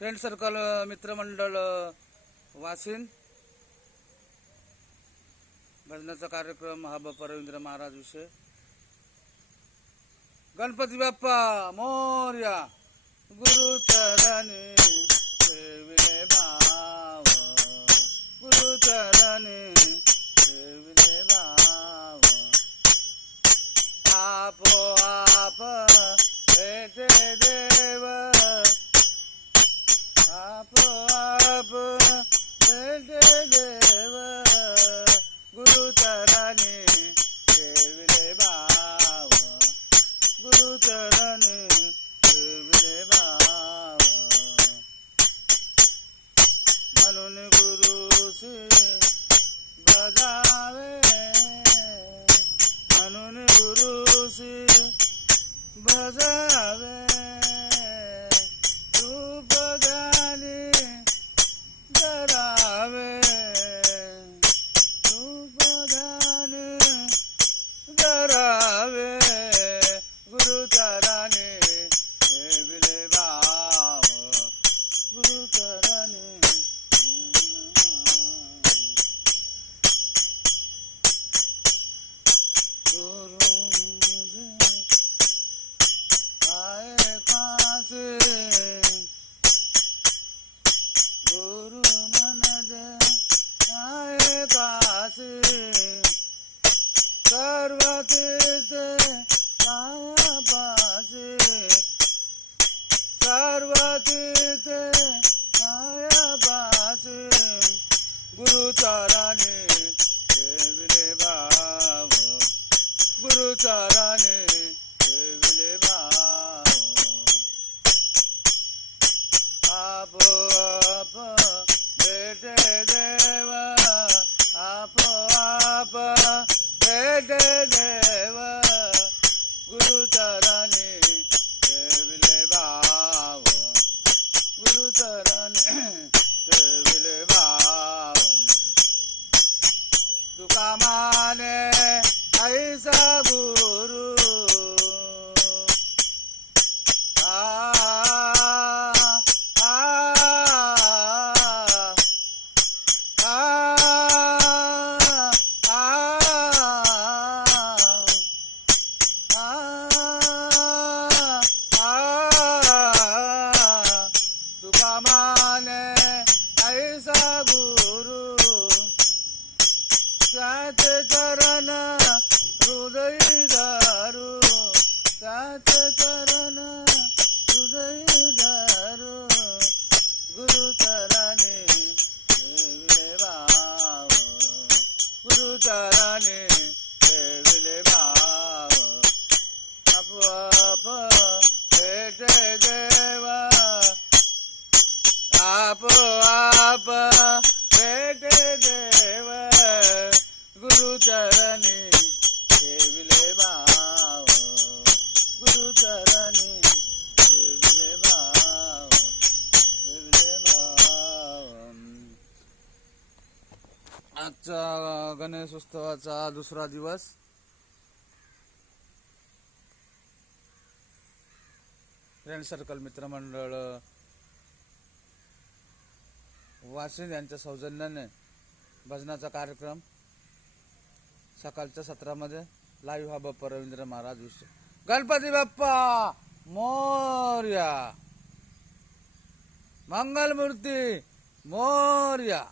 Friend circle मित्रमंडळ वाशिन भजनाचा कार्यक्रम हा बाप्पा रवींद्र महाराज विषय. गणपती बाप्पा मोरया, गुरुचरणी ठेविले भाव, गुरुचरणी ठेविले भाव. आपोआप भेटे देव, आपोआप भेटे देव, गुरुचरणी ठेविले भाव, गुरुचरणी ठेविले भाव. म्हणून गुरुशी बजावे, म्हणून गुरुशी बजावे. रूप गाणी धरावे, रूप गाणी धरावे. गुरुचरणी ठेविले भाव, गुरुचरणी. गुरुजी आए कासे, गुरु मन दे आए कासे. सर्व तीर्थ पाया पासे, सर्व तीर्थ पाया पासे. गुरुचरणी ठेविले भाव, गुरुचरणी ठेविले भाव. आपोआप भेटे देव, आपोआप भेटे देव. गुरुचरणी ठेविले भाव, गुरुचरणी ठेविले भाव. तुका माने ऐसा गुरु, तुका माने ऐसा गुरु. त्याच चरण हृदय धरू, त्याच चरण हृदय धरू. गुरुचरणी ठेविले भाव, गुरुचरणी ठेविले भाव. आपोआप भेटे देव, आपोआप भेटे देव. गुरुचरणी ठेविले भाव, गुरुचरणी ठेविले भाव, ठेविले भाव. आजचा गणेश उत्सवाचा दुसरा दिवस. फ्रेंड सर्कल मित्रमंडळ वाशिन यांच्या सौजन्याने भजनाचा कार्यक्रम सकाळच्या सत्रामध्ये लाईव्ह हा बाप्पा रवींद्र महाराज विषय. गणपती बाप्पा मोरया, मंगलमूर्ती मोरया.